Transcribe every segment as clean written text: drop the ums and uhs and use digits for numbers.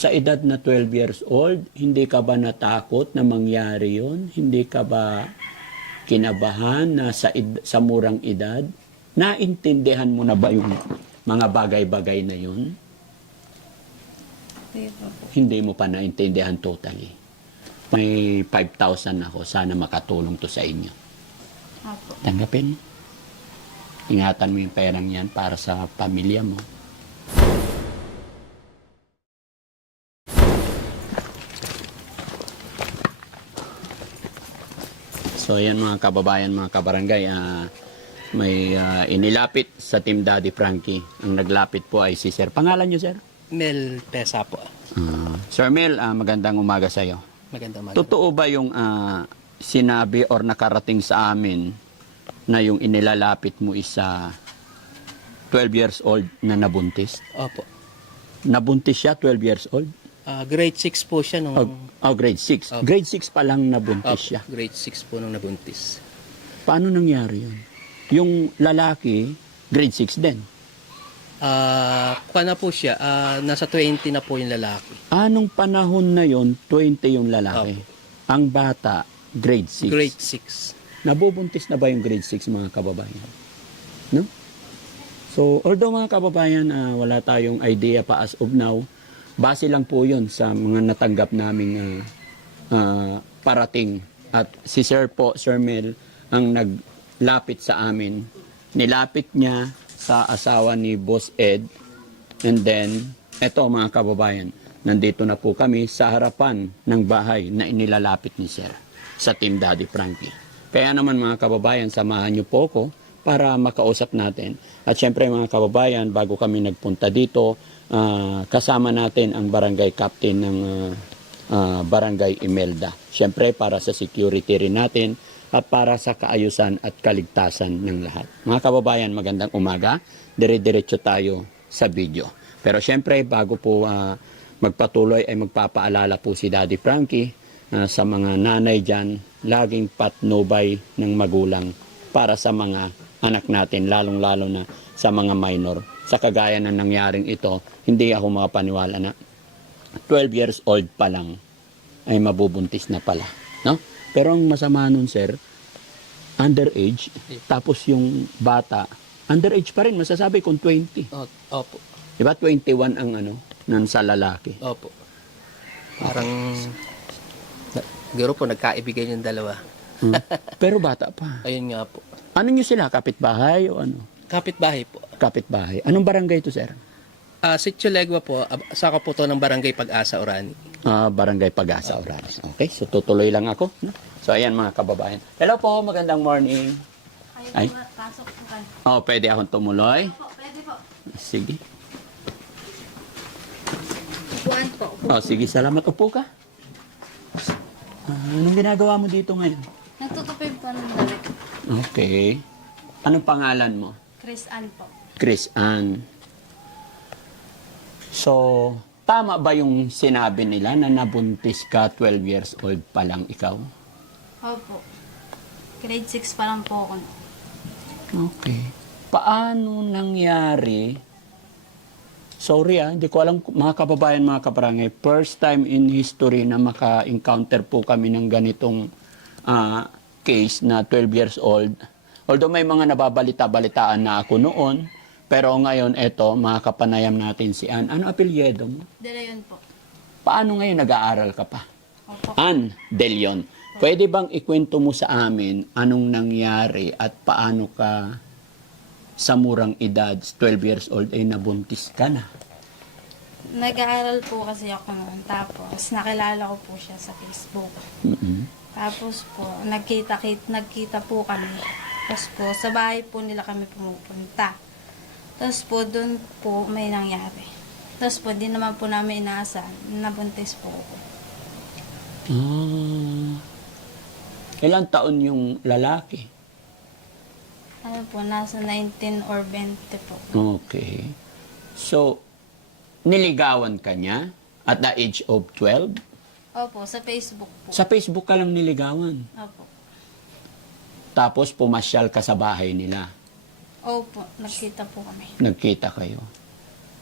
sa edad na 12 years old, hindi ka ba natakot na mangyari yun? Hindi ka ba kinabahan na sa murang edad? Naintindihan mo na ba yung mga bagay-bagay na yun? Hindi mo pa naintindihan totally. May 5,000 ako. Sana makatulong to sa inyo. Apo. Tanggapin mo. Ingatan mo yung perang yan para sa pamilya mo. So yan mga kababayan, mga kabarangay, may inilapit sa Team Daddy Frankie. Ang naglapit po ay si Sir. Pangalan niyo, Sir? Mel Pesa po. Sir Mel, magandang umaga sa iyo. Maganda umaga. Totoo ba yung sinabi or nakarating sa amin na yung inilalapit mo isa 12 years old na nabuntis? Opo. Nabuntis siya, 12 years old? Grade 6 po siya nung... Grade 6. Opo. Grade 6 pa lang nabuntis siya. Grade 6 po nung nabuntis. Paano nangyari yun? Yung lalaki, grade 6 din. Paano po siya? Nasa 20 na po yung lalaki. Anong panahon na yon 20 yung lalaki? Ang bata, grade 6. Grade 6. Nabubuntis na ba yung grade 6 mga kababayan? No? So, although mga kababayan, wala tayong idea pa as of now, base lang po yun sa mga natanggap naming parating. At si Sir po, Sir Mel, ang naglapit sa amin. Nilapit niya sa asawa ni Boss Ed. And then, eto mga kababayan, nandito na po kami sa harapan ng bahay na inilalapit ni Sir sa Team Daddy Frankie. Kaya naman mga kababayan, samahan niyo po ko para makausap natin. At syempre mga kababayan, bago kami nagpunta dito, kasama natin ang barangay captain ng Barangay Imelda. Syempre para sa security rin natin at para sa kaayusan at kaligtasan ng lahat. Mga kababayan, magandang umaga. Dire-diretso tayo sa video. Pero syempre, bago po magpatuloy ay magpapaalala po si Daddy Frankie sa mga nanay dyan, laging patnubay ng magulang para sa mga anak natin, lalong-lalo na sa mga minor. Sa kagaya ng nangyaring ito, hindi ako makapaniwala na 12 years old pa lang ay mabubuntis na pala. No? Pero ang masama nun, Sir, underage, tapos yung bata, underage pa rin, masasabi kung 20. Opo. Diba 21 ang nan sa lalaki. Opo. Parang... Siguro po, nagkaibigay yung dalawa. Pero bata pa. Ayun nga po. Ano nyo sila? Kapitbahay o ano? Kapitbahay po. Kapitbahay. Anong barangay to, Sir? Sitio Legua po, saka po to ng Barangay Pag-asa, Orani. Barangay Pag-asa, Oranes. Okay, so tutuloy lang ako. No? So ayan mga kababayan. Hello po, magandang morning. Ay. Pasok po kayo. Pwede akong tumuloy? Po, pwede po. Sige. Upuan po. Sige, salamat. Upo ka. Anong ginagawa mo dito ngayon? Nagtutupin po ng damit. Okay. Anong pangalan mo? Chris Ann po. Chris Ann. So, tama ba yung sinabi nila na nabuntis ka 12 years old pa lang ikaw? Opo. Grade 6 pa lang po ako. Okay. Paano nangyari? Sorry hindi ko alam mga kababayan, mga kabarangay. First time in history na maka-encounter po kami ng ganitong case na 12 years old. Although may mga nababalita-balitaan na ako noon, pero ngayon, eto, mga kapanayam natin si Ann. Ano apelyido mo? De Leon po. Paano ngayon nag-aaral ka pa? Opo. Ann De Leon. Pwede bang ikwento mo sa amin anong nangyari at paano ka sa murang edad, 12 years old, ay nabuntis ka na? Nag-aaral po kasi ako noon. Tapos, nakilala ko po siya sa Facebook. Tapos po, nagkita po kami. Tapos po, sa bahay po nila kami pumupunta. Tapos po, doon po may nangyari. Tapos po, di naman po namin inaasahan. Nabuntis po ako. Ilang taon yung lalaki? Ano po, nasa 19 or 20 po. Okay. So, niligawan ka niya at the age of 12? Opo, sa Facebook po. Sa Facebook ka lang niligawan. Opo. Tapos pumasyal ka sa bahay nila. Opo, nagkita po kami. Nagkita kayo.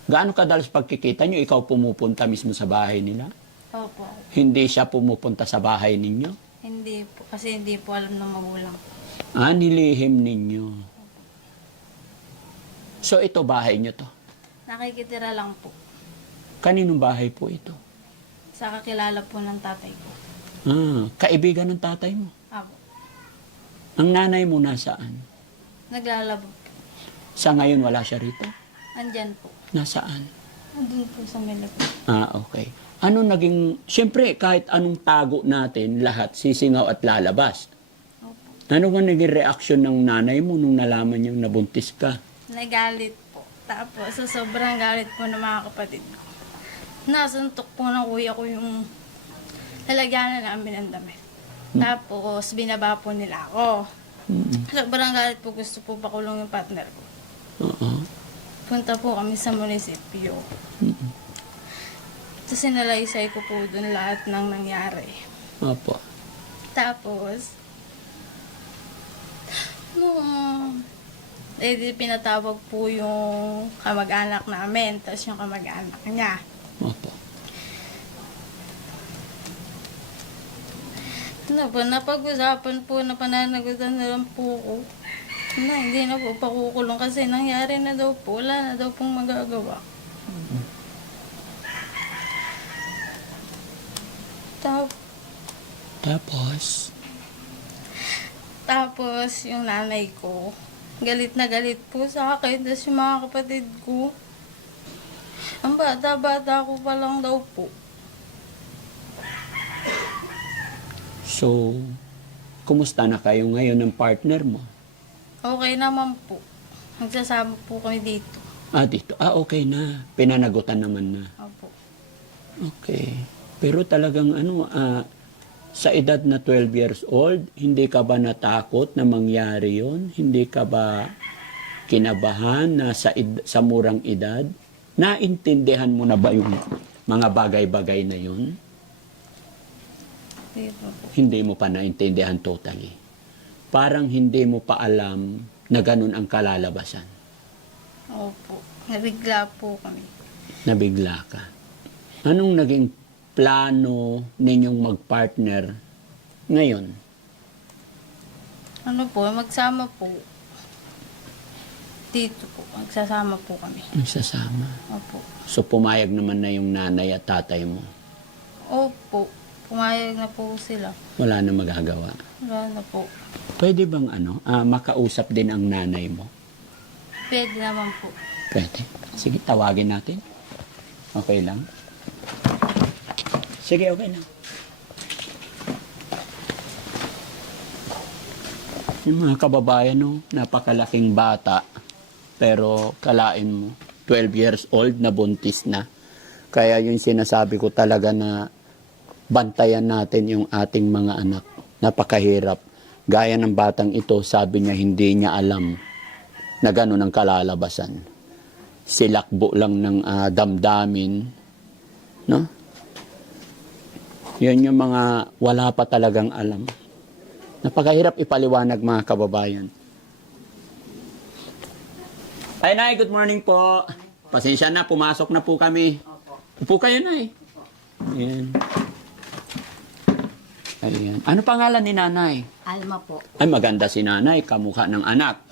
Gaano kadalas pagkikita nyo, ikaw pumupunta mismo sa bahay nila? Opo. Hindi siya pumupunta sa bahay ninyo? Hindi po, kasi hindi po alam ng magulang ko. Nilihim ninyo. So ito, bahay nyo to? Nakikitira lang po. Kaninong bahay po ito? Sa kakilala po ng tatay ko. Kaibigan ng tatay mo? Apo. Ang nanay mo nasaan? Naglalaba po. Sa ngayon wala siya rito? Andyan po. Nasaan? Andun po sa Melago. Okay. Ano naging, siyempre kahit anong tago natin, lahat sisingaw at lalabas. Opo. Ano ba naging reaksyon ng nanay mo nung nalaman niyang nabuntis ka? Nagalit po. Tapos, sa sobrang galit po ng mga kapatid ko. Nasuntok po ng kuya ko yung lalagyanan namin ng damit. Tapos, binaba po nila ako. Sobrang galit po, gusto po pakulong yung partner ko. Oo. Punta po kami sa munisipyo. Tapos, sinalaysay ko po dun lahat ng nangyari. Opo. Tapos, nung di pinatawag po yung kamag-anak namin, tapos yung kamag-anak niya. Opo. Napag-usapan po na pananagutan na lang po ko. Na hindi na po pakukulong kasi nangyari na daw po. Wala na daw pong magagawa. Tapos? Tapos yung nanay ko, galit na galit po sa akin. Tapos yung mga kapatid ko, ang bata-bata ko pa lang daw po. So, kumusta na kayo ngayon ng partner mo? Okay naman po. Magsasama po kami dito. Dito. Okay na. Pinanagutan naman na. Opo. Okay. Pero talagang sa edad na 12 years old, hindi ka ba natakot na mangyari yon? Hindi ka ba kinabahan na sa murang edad? Naintindihan mo na ba yung mga bagay-bagay na yun? Hindi po. Hindi mo pa naintindihan totally. Parang hindi mo pa alam na ganun ang kalalabasan. Opo. Nabigla po kami. Nabigla ka. Anong naging plano ninyong magpartner ngayon? Ano po, magsama po. Dito po, magsasama po kami. Magsasama. Opo. So pumayag naman na yung nanay at tatay mo. Opo. Pumayag na po sila. Wala na magagawa. Wala na po. Pwede bang makausap din ang nanay mo? Pwede naman po. Pwede. Sige, tawagin natin. Okay lang? Sige, okay lang. Yung mga kababayan, no, napakalaking bata. Pero kalain mo, 12 years old na buntis na. Kaya yung sinasabi ko talaga na bantayan natin yung ating mga anak. Napakahirap. Gaya ng batang ito, sabi niya hindi niya alam na gano'n ang kalalabasan. Silakbo lang ng damdamin. No? Yun yung mga wala pa talagang alam. Napakahirap ipaliwanag mga kababayan. Ay, Nay, good morning po. Pasensya na, pumasok na po kami. Upo kayo, Nay. Ayan. Ayan. Ano pangalan ni Nanay? Alma po. Ay, maganda si Nanay, kamukha ng anak.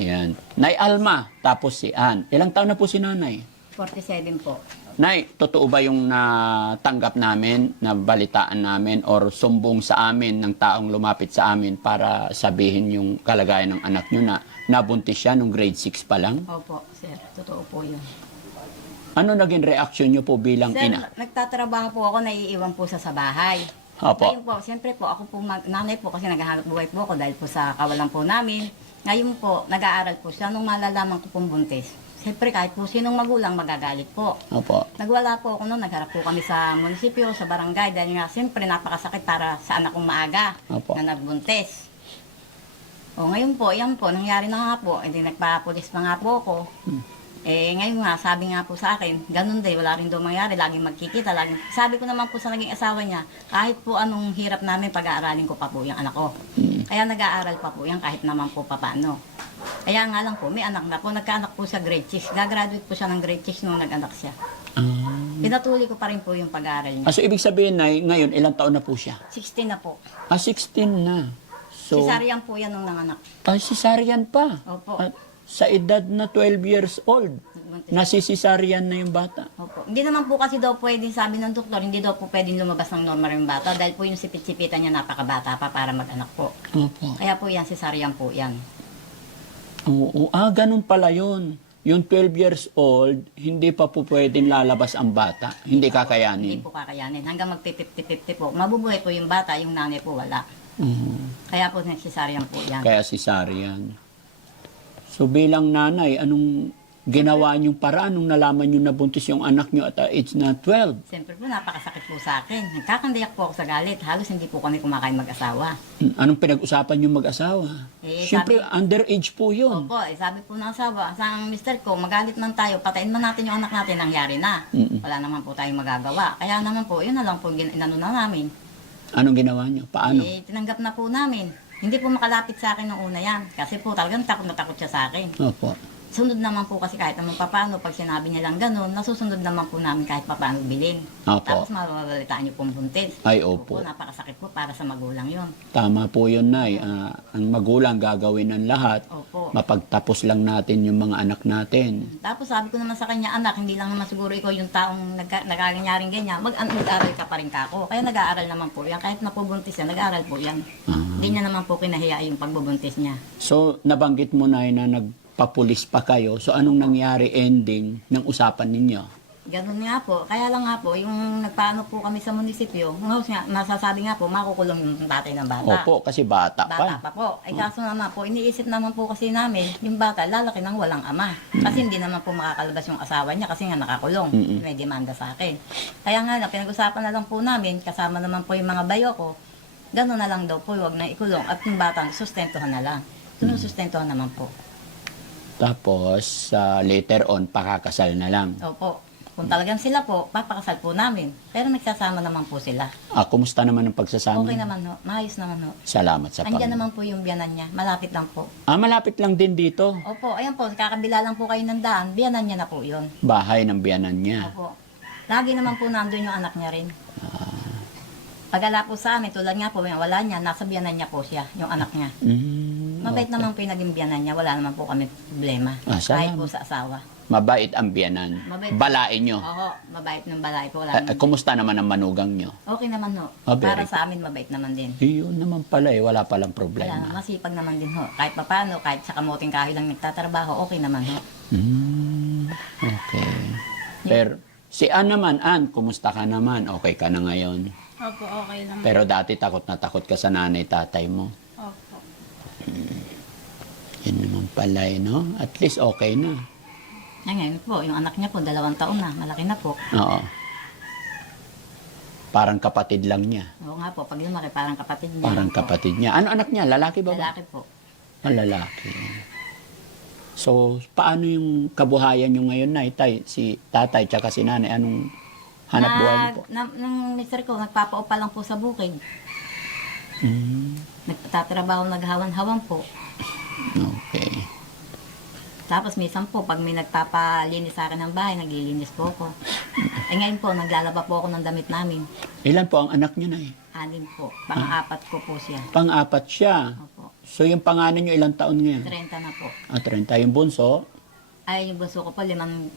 Ayan. Nay Alma, tapos si Ann. Ilang taon na po si Nanay? 47 po. Nay, totoo ba yung natanggap namin, na balitaan namin, or sumbong sa amin ng taong lumapit sa amin para sabihin yung kalagayan ng anak nyo na nabuntis siya nung grade 6 pa lang? Opo, sir. Totoo po yun. Ano naging reaksyon nyo po bilang Sir, ina? nagtatrabaho po ako, naiiwan po sa bahay. Opo. Ngayon po, siyempre po, ako po, nanay po kasi naghahanap buhay po ako dahil po sa kawalan po namin. Ngayon po, nag-aaral po siya nung malalaman ko pong buntis. Siyempre, kahit po sinong magulang, magagalit po. Opo. Nagwala po ako noon, nagharap po kami sa munisipyo, sa barangay, dahil nga siyempre napakasakit para sa anak kong maaga Opo. na nagbuntis. O ngayon po, yan po, nangyari na nga po, hindi nagpa-pulis pa nga po ako. Ngayon nga, sabi nga po sa akin, ganun din, wala rin daw mangyari, laging magkikita, laging... Sabi ko naman po sa naging asawa niya, kahit po anong hirap namin, pag-aaralin ko pa po yung anak ko. Kaya nag-aaral pa po yan kahit naman po papaano. Kaya nga lang po, may anak na po. Nagkaanak po sa grade 6. Gagraduate po siya ng grade 6 nung nag-anak siya. Pinatuloy ko pa rin po yung pag-aaral niya. So, ibig sabihin, Nay, ngayon, ilang taon na po siya? 16 na po. 16 na. So, Cesarean po yan nung nanganak. cesarean pa. Opo. Sa edad na 12 years old, Buntis. nasisisaryan na yung bata. Opo. Hindi naman po kasi daw pwedeng, sabi ng doktor, hindi daw po pwedeng lumabas ng normal yung bata dahil po yung sipit-sipitan niya napakabata pa para mag-anak po. Opo. Kaya po yan, cesarean po yan. Oo. Ganun pala yun. Yung 12 years old, hindi pa po pwedeng lalabas ang bata. Hindi Hindi kakayanin. po kakayanin. Hanggang mag-50-50 po. Mabubuhay po yung bata, yung nanay po wala. Kaya po cesarean po yan. Kaya cesarean. So bilang nanay, anong ginawa niyong paraan nung nalaman niyo na buntis yung anak niyo at age na 12? Siyempre po, napakasakit po sa akin. Nagkakandayak po ako sa galit. Halos hindi po kami kumakain mag-asawa. Anong pinag-usapan niyo mag-asawa? Siyempre, underage po yun. Opo, sabi po ng asawa, sa mister ko, magalit man tayo, patayin man natin yung anak natin, nangyari na. Wala naman po tayong magagawa. Kaya naman po, yun na lang po inano na namin. Anong ginawa niyo? Paano? Tinanggap na po namin. Hindi po makalapit sa akin nung una yan. Kasi po talagang takot na takot siya sa akin. Opo. Sunod naman po kasi kahit naman papaano, pag sinabi niya lang ganun, nasusunod naman po namin kahit papaano bilhin. Opo. Tapos mababalitaan niyo pong buntis. Ay, Opo, opo. napakasakit po para sa magulang yon. Tama po yun, Nay. Ang magulang gagawin ng lahat. Opo. Mapagtapos lang natin yung mga anak natin. Tapos sabi ko naman sa kanya, anak, hindi lang naman siguro ikaw yung taong nagaganyaring ganyan, mag-aral ka pa rin kako. Kaya nag-aaral naman po yan. Kahit napubuntis yan, nag-aaral po yan. Hindi niya naman po kinahiya yung pagbubuntis niya. So, nabanggit mo, Nay, na nagpapulis pa kayo. So, anong nangyari ending ng usapan ninyo? Ganun nga po. Kaya lang nga po, yung nagpaano po kami sa munisipyo, masasabi nga po, makukulong yung tatay ng bata. Opo, kasi bata Bata pa. pa po. Ay kaso naman po, iniisip naman po kasi namin, yung bata lalaki ng walang ama. Kasi hindi naman po makakalabas yung asawa niya kasi nga nakakulong. May demanda sa akin. Kaya nga lang, pinag-usapan na lang po namin, kasama naman po yung mga bayo ko, gano'n na lang daw po, huwag na ikulong. At yung bata, sustentuhan na lang. Sinusustentuhan naman po. Tapos, later on, pakakasal na lang. Opo. Kung talagang sila po, papakasal po namin. Pero nagsasama naman po sila. Kumusta naman ang pagsasama? Okay naman ho. Maayos naman ho. Salamat sa Andiyan Panginoon. naman po yung biyanan niya. Malapit lang po. Malapit lang din dito. Opo, ayan po. Kakabila lang po kayo ng daan. Biyanan niya na po yun. Bahay ng biyanan niya. Opo. Lagi naman po nandun yung anak niya rin. Pagala po sa amin, tulad nga po, wala niya, nasa biyanan niya po siya, yung anak niya. Mabait naman po yung naging biyanan niya, wala naman po kami problema. Kahit salamat. po sa asawa. Mabait ang biyanan. Mabait. Balain nyo. Oo, mabait ng balay po. Wala naman. Kumusta naman ang manugang nyo? Okay naman ho. Very Para good. sa amin, mabait naman din. Yun naman pala wala palang Wala, problema. masipag naman din ho. Kahit papano, kahit sa kamuting kahoy lang nagtatrabaho, okay naman ho. Okay. Pero, si Ann naman, Ann, kumusta ka naman? Okay ka na ngayon? Opo, okay lang. Pero dati takot na takot ka sa nanay, tatay mo. Opo. Yun naman pala no? At least okay na. Ay, ngayon po, yung anak niya po, 2 taon na, malaki na po. Oo. Parang kapatid lang niya. Oo nga po, pag lumaki, parang kapatid niya. Parang Po. kapatid niya. Ano anak niya? Lalaki ba? Lalaki po. Lalaki. So, paano yung kabuhayan niyo ngayon, Nay? Si tatay tsaka si nanay, anong hanap buhay niyo po? Nung mister ko, nagpapaupa lang po sa bukid. Nagtatrabaho, naghawan-hawan po. Okay. Tapos minsan po, pag may nagpapalinis sa akin ng bahay, naglilinis po ako. Ngayon po, naglalaba po ako ng damit namin. Ilan po ang anak niyo, Nay? 6 po. Pang-apat ko po siya. Pang-apat siya. Opo. So, yung pangalan niyo ilang taon ngayon? 30 na po. 30. Yung bunso? Ay, yung bunso ko po,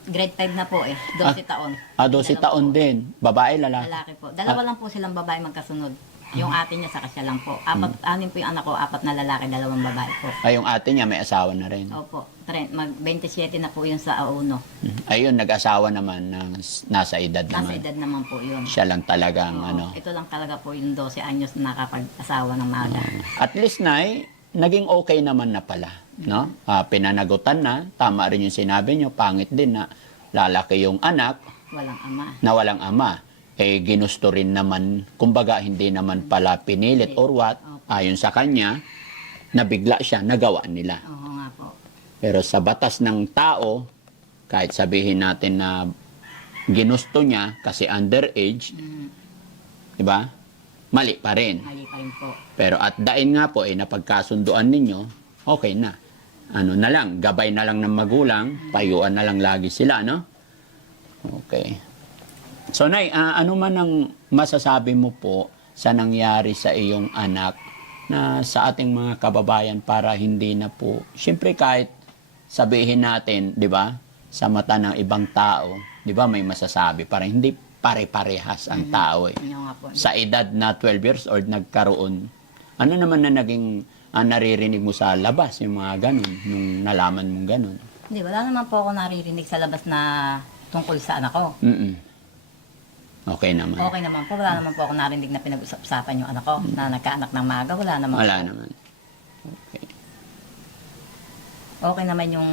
grade 5 na po eh. 12 taon. 12 taon din. Babae, lalaki? Lalaki po. Dalawa lang po silang babae magkasunod. Yung ate niya sa siya lang po. 6 po yung anak ko, 4 na lalaki, 2 babae po. Ay, yung ate niya may asawa na rin. Opo. Mag-27 na po yun sa Auno. Ayun, nag-asawa naman na nasa edad Nasa naman. edad naman po yun. Siya lang talagang Oo, Ito lang talaga po yung 12 anyos na nakapag-asawa ng maaga. At least, Nay, naging okay naman na pala. No? Pinanagutan na. Tama rin yung sinabi niyo. Pangit din na lalaki yung anak Walang ama. na walang ama. Ginusto rin naman, kumbaga hindi naman pala pinilit or what, ayon sa kanya, nabigla siya, nagawa nila. Oo nga po. Pero sa batas ng tao, kahit sabihin natin na ginusto niya kasi underage, di ba? mali pa rin. Mali pa rin po. Pero at dain nga po, napagkasunduan ninyo, okay na. Ano na lang, gabay na lang ng magulang, payuan na lang lagi sila, no? Okay. So, Nay, ano man ang masasabi mo po sa nangyari sa iyong anak na sa ating mga kababayan para hindi na po, siyempre kahit sabihin natin, di ba, sa mata ng ibang tao, di ba, may masasabi, parang hindi pare-parehas ang tao eh. Yun nga po. Sa edad na 12 years old nagkaroon, ano naman na naging naririnig mo sa labas, yung mga ganun, nung nalaman mong ganun? Hindi, wala naman po ako naririnig sa labas na tungkol sa anak ko. Okay naman. Okay naman po, wala naman po ako narinig na pinag-usapan yung anak ko na nagkaanak ng maaga, wala naman Wala po. naman. Okay. Okay naman yung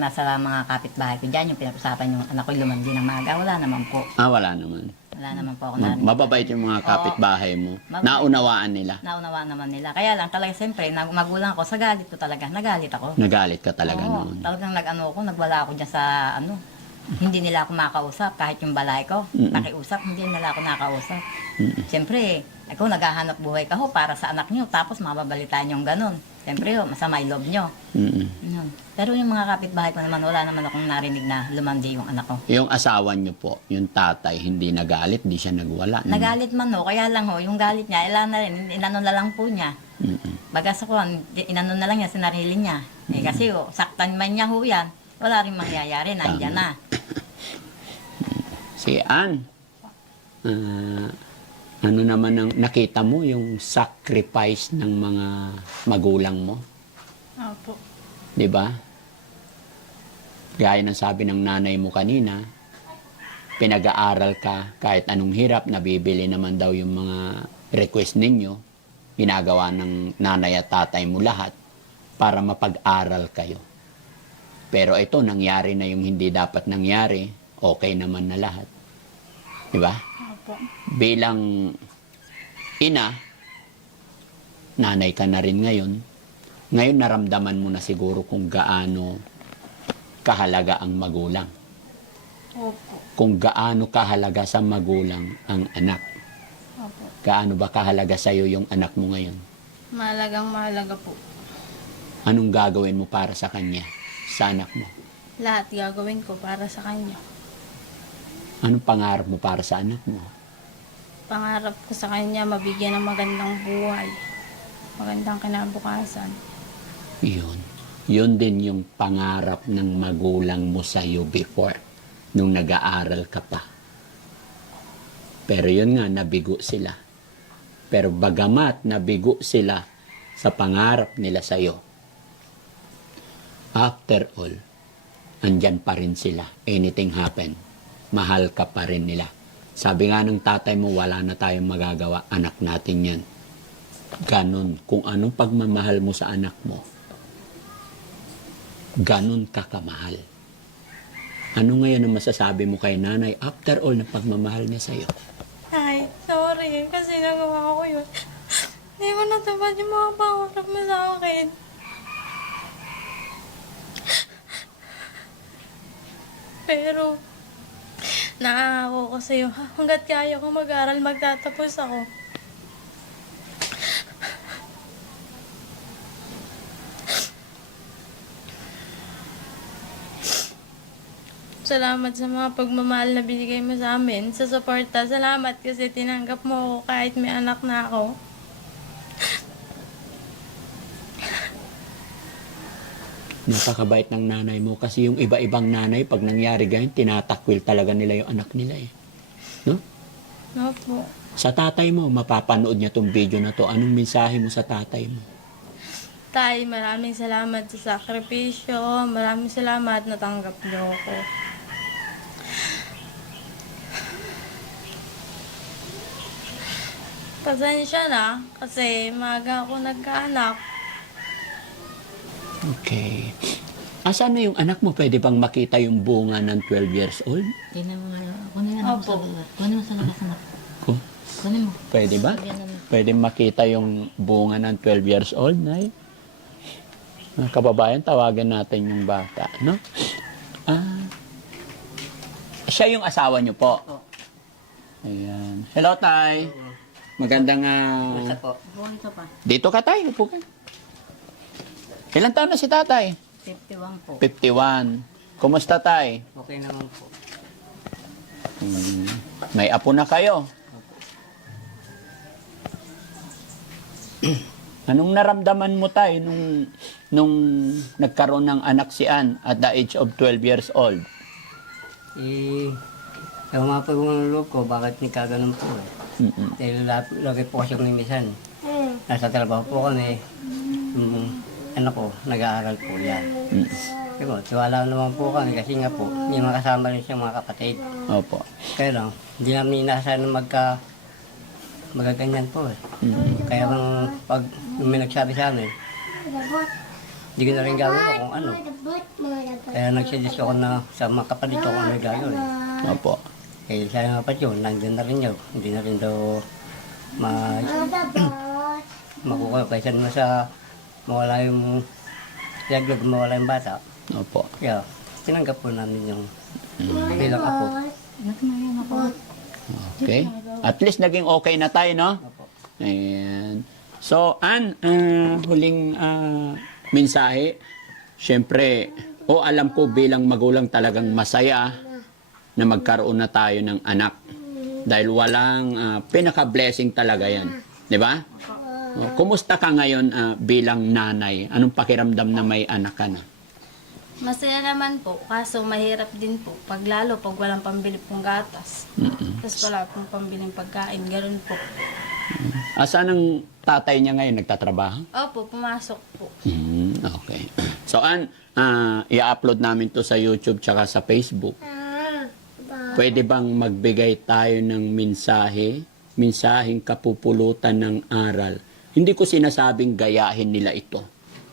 nasa mga kapitbahay ko dyan, yung pinag-usapan yung anak ko lumandi ng maaga, wala naman po. Wala naman. Wala naman po ako narinig. Mababait yung mga kapitbahay mo. Mababait. Naunawaan nila. Naunawaan naman nila. Kaya lang talaga siyempre, magulang ako, sa galit ko talaga, nagalit ako. Nagalit ka talaga Oo, noon. talagang nagwala ako dyan sa hindi nila ako makausap, kahit yung balay ko, nakiusap, hindi nila ako nakausap. Siyempre, ako naghahanap buhay ka ho para sa anak nyo, tapos mababalitaan yung ganun. Siyempre ho, masama yung loob nyo. Yun. Pero yung mga kapitbahay ko naman, wala naman akong narinig na lumandi yung anak ko. Yung asawa niyo po, yung tatay, hindi nagalit, hindi siya nagwala. Nagalit man ho, kaya lang ho, yung galit niya, ilan na rin, inano na lang po niya. Bagas ako, inano na lang niya, sinarili niya. Kasi ho, saktan man niya ho yan, wala rin mangyayari, nandiyan na. Si Ann, ano naman ang nakita mo yung sacrifice ng mga magulang mo? Opo. 'Di ba? Gaya ng sabi ng nanay mo kanina, pinag-aaral ka kahit anong hirap, nabibili naman daw yung mga request ninyo, ginagawa ng nanay at tatay mo lahat para mapag-aral kayo. Pero ito, nangyari na yung hindi dapat nangyari, okay naman na lahat. Di ba? Opo. Bilang ina, nanay ka na rin ngayon, ngayon naramdaman mo na siguro kung gaano kahalaga ang magulang. Opo. Kung gaano kahalaga sa magulang ang anak. Opo. Gaano ba kahalaga sa'yo yung anak mo ngayon? Mahalaga po. Anong gagawin mo para sa kanya, sa anak mo? Lahat gagawin ko para sa kanya. Anong pangarap mo para sa anak mo? Pangarap ko sa kanya mabigyan ng magandang buhay. Magandang kinabukasan. Yun. Yun din yung pangarap ng magulang mo sa'yo before, nung nag-aaral ka pa. Pero yun nga, nabigo sila. Pero bagamat nabigo sila sa pangarap nila sa'yo, after all, andyan pa rin sila. Anything happen, mahal ka pa rin nila. Sabi nga ng tatay mo, wala na tayong magagawa, anak natin yan. Ganon. Kung anong pagmamahal mo sa anak mo, ganon ka kamahal. Ano ngayon ang masasabi mo kay nanay after all na pagmamahal niya sa'yo? Ay, sorry. Kasi nagawa ko yun. Hindi ko natupad yung mga pangarap mo sa akin. Pero, nakangako ko sa'yo, hanggat kaya ko mag-aral, magtatapos ako. Salamat sa mga pagmamahal na binigay mo sa amin. Sa suporta, salamat kasi tinanggap mo ako kahit may anak na ako. Napakabait ng nanay mo kasi yung iba-ibang nanay, pag nangyari ganyan, tinatakwil talaga nila yung anak nila eh. No? Opo. Sa tatay mo, mapapanood niya tong video na to. Anong mensahe mo sa tatay mo? Tay, maraming salamat sa sakripisyo. Maraming salamat natanggap niyo ako. Pasensya na kasi maaga ako nagkaanak. Okay. Asan na yung anak mo? Pwede bang makita yung bunga ng 12 years old? Tingnan mo nga, kunin na Opo. Kunin mo sa labas anak. Oh, Kunin mo. pwede ba? Pwede makita yung bunga ng 12 years old, Nay? Mga kababayan, tawagan natin yung bata, no? Siya yung asawa niyo po? Opo. Ayan. Hello, Tay. Magandang Basta po. Buwan ito pa. dito ka tayo, upo ka. Ilang taon na si tatay? 51 po. 51. Kumusta tay? Okay naman po. May apo na kayo? Anong naramdaman mo tay nung nagkaroon ng anak si Ann at the age of 12 years old? Lumapag yung loob ko, bakit nagkaganon po eh. Mm-mm. Dahil lagi po kasi yung minsan. Nasa trabaho po kami. Yung anak ko, nag-aaral po yan. Mm. Diba, tiwala naman po kami kasi nga po, may mga kasama rin siyang mga kapatid. Opo. Kaya lang, hindi namin inaasahan na magaganyan po eh. Kaya pag may nagsabi sa amin, hindi ko na rin gawin ko kung ano. Kaya nagsuggest ako na sa mga kapatid ko kung ano yung gagawin. Opo. Eh, sa mga kapatid yun, nandun na rin yun. Hindi na rin daw makukuha. Kaysa naman sa mawala yung laglag, mawala yung bata. Opo. Kaya tinanggap po namin yung bilang apo. Okay. At least naging okay na tayo, no? Opo. Ayan. So, Ann, huling mensahe. Siyempre, alam ko bilang magulang talagang masaya na magkaroon na tayo ng anak. Dahil walang pinaka-blessing talaga yan. Di ba? Kumusta ka ngayon bilang nanay? Anong pakiramdam na may anak ka na? Masaya naman po, kaso mahirap din po. Pag walang pambili pong gatas. Tapos wala pong pambiling pagkain, ganoon po. Asan ang tatay niya ngayon? Nagtatrabaho? Opo, pumasok po. Okay. So, Ann, i-upload namin to sa YouTube tsaka sa Facebook. Pwede bang magbigay tayo ng mensaheng kapupulutan ng aral? Hindi ko sinasabing gayahin nila ito.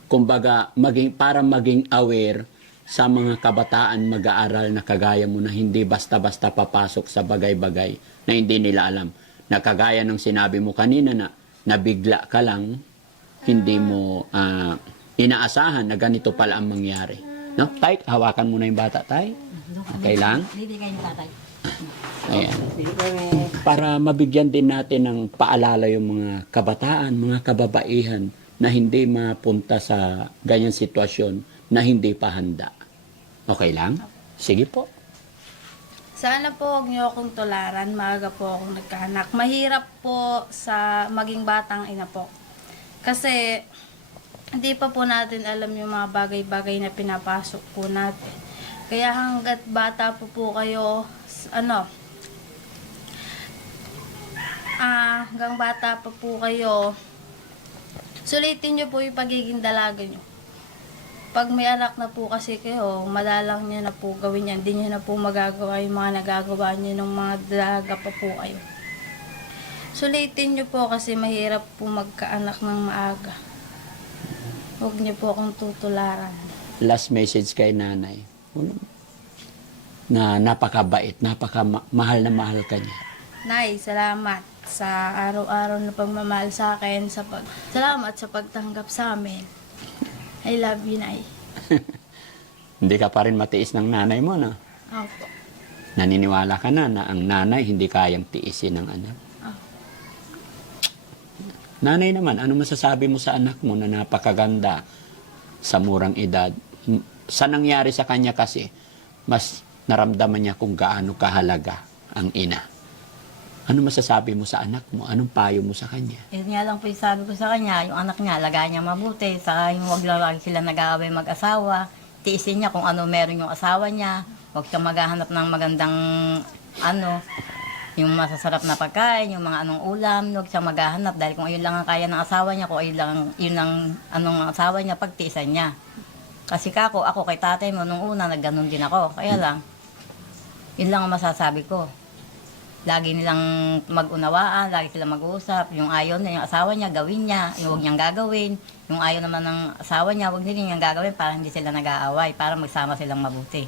Kumbaga, para maging aware sa mga kabataan mag-aaral na kagaya mo na hindi basta-basta papasok sa bagay-bagay na hindi nila alam. Na kagaya ng sinabi mo kanina na nabigla ka lang, hindi mo inaasahan na ganito pala ang mangyari. No? Tay, hawakan mo na yung bata, tay. Okay lang? Bibigay ni tatay. Ayan. Para mabigyan din natin ng paalala yung mga kabataan, mga kababaihan na hindi mapunta sa ganyang sitwasyon na hindi pa handa. Okay lang? Sige po. Sana po huwag niyo akong tularan, maaga po akong nagkaanak. Mahirap po sa maging batang ina po. Kasi hindi pa po natin alam yung mga bagay-bagay na pinapasok po natin. Kaya hanggat bata po kayo, hanggang bata pa po kayo, sulitin nyo po yung pagiging dalaga nyo. Pag may anak na po kasi kayo, madalang nyo na po gawin yan. Hindi nyo na po magagawa yung mga nagagawa nyo ng mga dalaga pa po kayo. Sulitin nyo po kasi mahirap po magkaanak ng maaga. Huwag nyo po akong tutularan. Last message kay nanay. Na napakabait, mahal na mahal ka niya. Nay, salamat sa araw-araw na pagmamahal sa akin. Salamat sa pagtanggap sa amin. I love you, Nay. Hindi ka pa rin matiis ng nanay mo, no? Opo. Naniniwala ka na ang nanay hindi kayang tiisin ng anak. Nanay naman, ano masasabi mo sa anak mo na napakaganda sa murang edad? Sa nangyari sa kanya kasi, mas naramdaman niya kung gaano kahalaga ang ina. Ano masasabi mo sa anak mo? Anong payo mo sa kanya? Yun nga lang po yung sabi ko sa kanya, yung anak niya, alagaan niya mabuti, saka yung wag lang lagi sila nag-aaway mag-asawa, tiisin niya kung ano meron yung asawa niya, wag siya maghahanap ng magandang yung masasarap na pagkain, yung mga anong ulam, wag siya maghahanap dahil kung ayun lang ang kaya ng asawa niya, kung yun lang anong asawa niya, pagtiisan niya. Kasi ako kay tatay mo, nung una, nagganon din ako. Kaya lang, yun lang ang masasabi ko. Lagi nilang mag-unawaan, lagi silang mag-uusap. Yung ayaw na yung asawa niya, gawin niya. Yung huwag niyang gagawin. Yung ayaw naman ng asawa niya, huwag niyang gagawin para hindi sila nag-aaway, para magsama silang mabuti.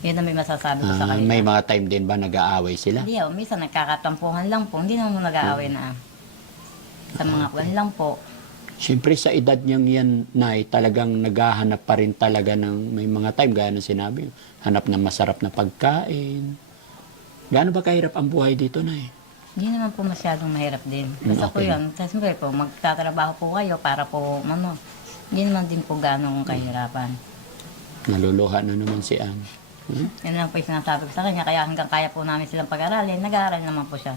Yun ang may masasabi ko sa kanila. May mga time din ba nag-aaway sila? Hindi, minsan nagkakatampuhan lang po. Hindi naman nag-aaway na. Sa mga kwan lang po. Siyempre sa edad niyang yan, Nay, talagang naghahanap pa rin talaga ng may mga time, gaya ng sinabi, hanap ng masarap na pagkain. Gaano ba kahirap ang buhay dito, Nay? Hindi naman po masyadong mahirap din. Basta po Okay. yun, siyempre po, magtatrabaho po kayo para po, hindi naman din po ganong kahirapan. Naluluha na naman si Ann. Yan lang po yung sinasabi ko sa kanya, kaya hanggang kaya po namin silang pag-aralin, nag-aaral naman po siya.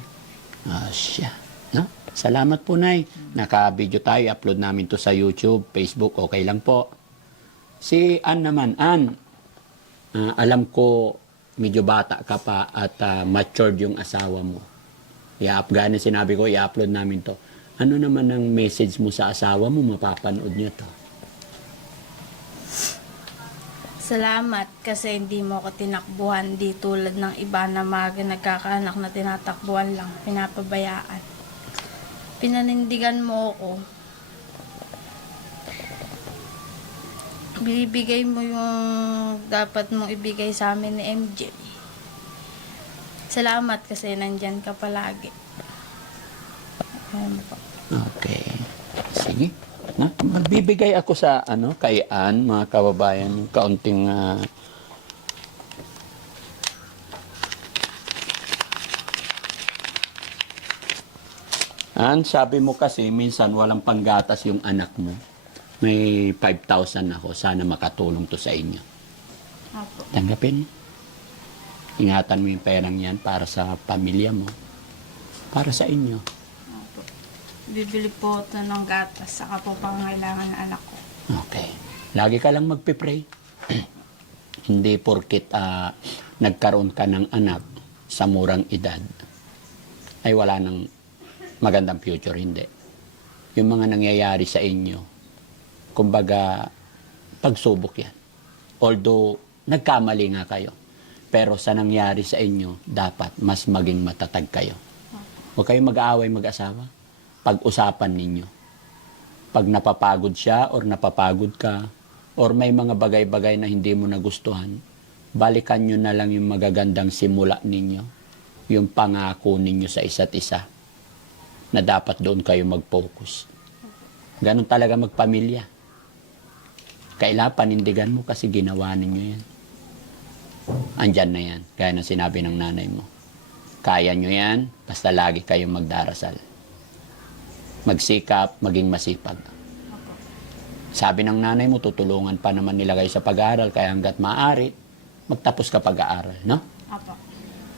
Siya. No? Salamat po, Nay. Naka-video tayo. Upload namin to sa YouTube, Facebook. Okay lang po. Si Ann naman. Ann, alam ko medyo bata ka pa at matured yung asawa mo. Gano'n sinabi ko, i-upload namin to. Ano naman ang message mo sa asawa mo? Mapapanood niya to. Salamat kasi hindi mo ako tinakbuhan di tulad ng iba na mga nagkakaanak na tinatakbuhan lang, pinapabayaan. Pinanindigan mo ako. Bibigay mo yung dapat mong ibigay sa amin ni MJ. Salamat kasi nandyan ka palagi. Ayun po. Okay. Sige. Na, magbibigay ako sa kay Ann, mga kababayan, yung kaunting Ann, sabi mo kasi minsan walang panggatas yung anak mo. May 5,000 ako. Sana makatulong to sa inyo. Apo. Tanggapin. Ingatan mo yung perang yan para sa pamilya mo. Para sa inyo. Apo. Bibili po ito ng gatas saka po pangangailangan ng anak ko. Okay. Lagi ka lang magpipray. Hindi porkit nagkaroon ka ng anak sa murang edad ay wala nang magandang future. Hindi. Yung mga nangyayari sa inyo, kumbaga, pagsubok yan. Although, nagkamali nga kayo. Pero sa nangyari sa inyo, dapat mas maging matatag kayo. Huwag kayong mag-aaway mag-asawa. Pag-usapan ninyo. Pag napapagod siya or napapagod ka, or may mga bagay-bagay na hindi mo nagustuhan, balikan nyo na lang yung magagandang simula ninyo. Yung pangako ninyo sa isa't isa. Na dapat doon kayo mag-focus. Ganon talaga magpamilya. Kailangan panindigan mo kasi ginawa ninyo yan. Andyan na yan. Gaya ng sinabi ng nanay mo. Kaya nyo yan, basta lagi kayong magdarasal. Magsikap, maging masipag. Sabi ng nanay mo, tutulungan pa naman nila kayo sa pag-aaral, kaya hanggat maaari, magtapos ka pag-aaral, no? Apo.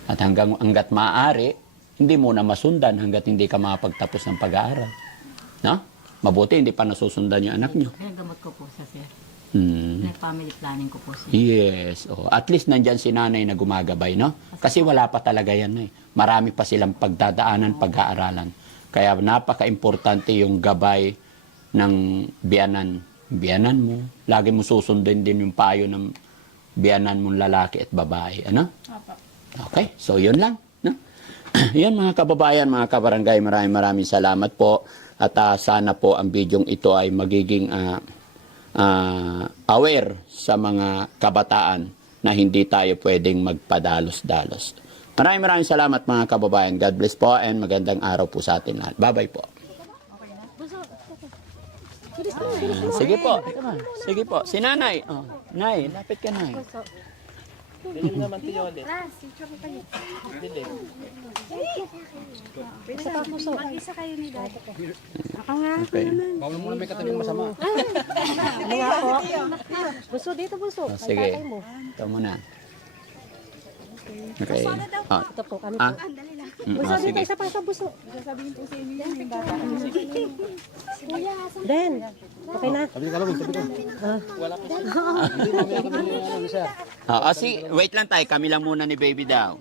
At hanggat maaari, hindi mo na masundan hanggat hindi ka makapagtapos ng pag-aaral. No? Mabuti, hindi pa nasusundan yung anak nyo. Pinagamot ko po sa sir. Hmm. May family planning ko po sir. Yes. Oh. At least nandyan si nanay na gumagabay, no? Kasi wala pa talaga yan, eh. Marami pa silang pagdadaanan, pag-aaralan. Kaya napaka-importante yung gabay ng biyanan mo. Lagi mo susundin din yung payo ng biyanan mong lalaki at babae. Ano? Apo. Okay, so yun lang. No? Yan mga kababayan, mga kabarangay, maraming salamat po. At sana po ang bidyong ito ay magiging aware sa mga kabataan na hindi tayo pwedeng magpadalos-dalos. Maraming salamat mga kababayan. God bless po and magandang araw po sa atin lahat. Bye-bye po. Sige po. Sige po. Si nanay. Oh, nay, lapit ka nay. Dilim naman tiyole. Mag-isa kayo ni Daddy. Okay. Bawal mo na may katabing masama. Ano nga po? Buso dito, buso. Oh, Ang sige. tatay mo. Ito muna. Okay. Ito po, kami Ah. po. Mm, Buso ah, dito, sige. isa pa sa buso. Ben, okay na. Sabi ka lang, sabi ka. Wait lang tayo. Kami lang muna ni baby daw.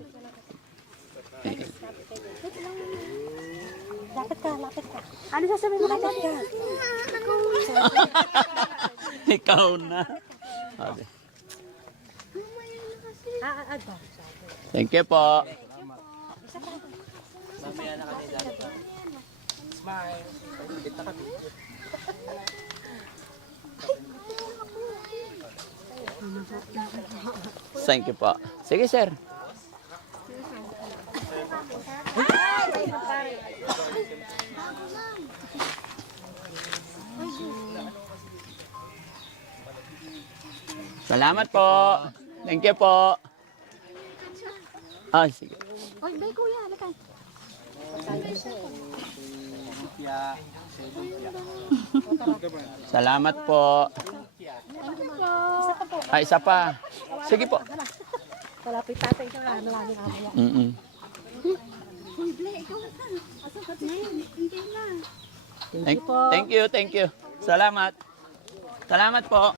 Lapit ka, lapit ka. Ano sasabihin mo kay Daddy? Ikaw na. Okay. Adva. Thank you po. Thank you po. Sige, sir. Salamat po. Thank you po. Ah, sige. Oy, bay kuya, halika. Salamat po. Ay, isa pa. Sige po. Malapit tatay ka nga, maraming kaya. Mm-mm. Thank you. Salamat. Salamat po.